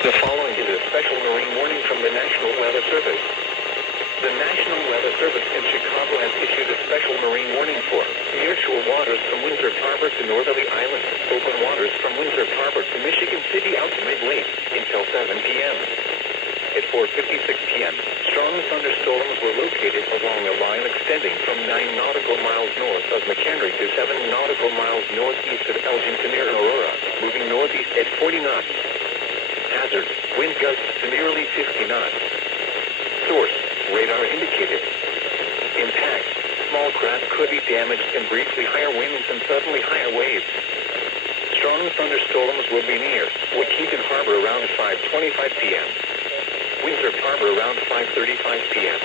The following is a special marine warning from the National Weather Service. The National Weather Service in Chicago has issued a special marine warning for nearshore waters from Winthrop Harbor to Northerly Island, open waters from Winthrop Harbor to Michigan City out to Mid-Lake until 7 p.m. At 4:56 p.m., strong thunderstorms were located along a line extending from 9 nautical miles north of McHenry to 7 nautical miles northeast of Elgin to near Aurora, moving northeast at 40 knots. Hazard, wind gusts to nearly 50 knots. Source, radar indicated. Impact, small craft could be damaged and briefly higher winds and suddenly higher waves. Strong thunderstorms will be near Waukegan Harbor around 5:25 p.m. Winthrop Harbor around 5:35 p.m.